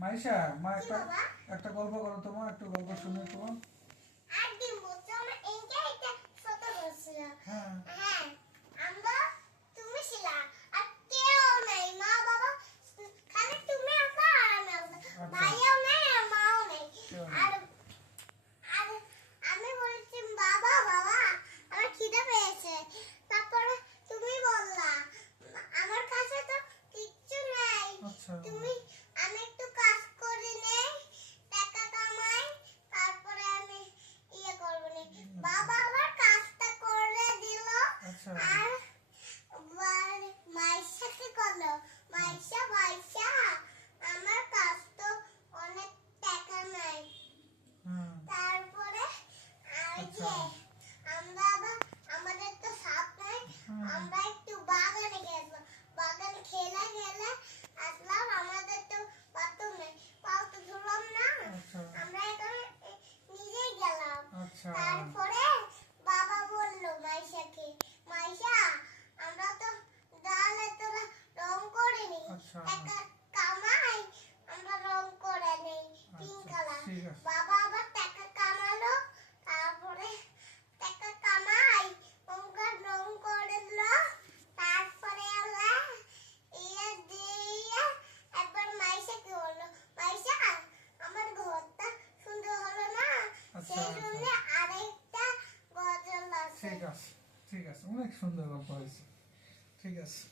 মাইশা, মা কি একটা বাবা? একটা গল্প করো তো, মা একটু গল্প শুনে তো। একদিন বলছো আমার এইটা এটা ছোট বলছিল। হ্যাঁ হ্যাঁ, আমরা তুমি ছিলা আর কেউ নাই, মা বাবা খালি তুমি আছো আর আমি আছি। আচ্ছা। ভাইও নাই আর মাও নাই। কেউ নেই। আর আর আমি বলছি বাবা বাবা আমার খিদে পেয়েছে। তারপরে তুমি বললা আমার কাছে তো কিচ্ছু নাই। আচ্ছা তুমি আমি একটু কাজ করে নেই, টাকা কামাই, তারপরে আমি ইয়ে করব নি। বাবা আবার কাজটা করে দিল। আচ্ছা আর মায়ের সাথে করলো মাইশা মাইশা আমার কাজ তো অনেক টাকা নাই। হুম তারপরে আর আচ্ছা যে আমরা আবার আমাদের তো সাপ নাই, হুম আমরা একটু বাগানে গেলাম, বাগানে খেলে খেলে আসলাম। আমাদের তো পাতো নেই, পাও তো ধরলাম না, আচ্ছা আমরা এখানে নিজেই গেলাম। আচ্ছা তারপরে বাবা বললো মাইশাকে, মাইশা আমরা তো ডালে তোরা রং করিনি, আচ্ছা টাকা কামাই, আমরা রং করে নেই পিঙ্ক আচ্ছা কালার। ঠিক আছে বাবা আবার টাকা কামালো, তারপরে টাকা কামাই ওঙ্কার রং করলো। তারপরে আমরা ইয়ে দিয়ে একবার মাইশাকে বললো মাইশা আমার ঘরটা সুন্দর হলো না, আচ্ছা সেই আচ্ছা জন্য আরেকটা গজল আছে। ঠিক আছে ঠিক আছে, অনেক সুন্দর গল্প হয়েছে। ঠিক আছে।